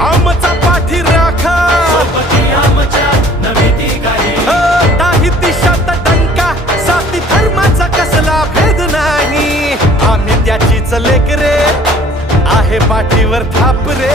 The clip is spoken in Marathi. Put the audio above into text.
आमचा पाठी राखा नाही दिशात डंका जाती धर्माचा कसला भेद नाही आम्ही त्याचीच लेकरे आहे पाठीवर थाप रे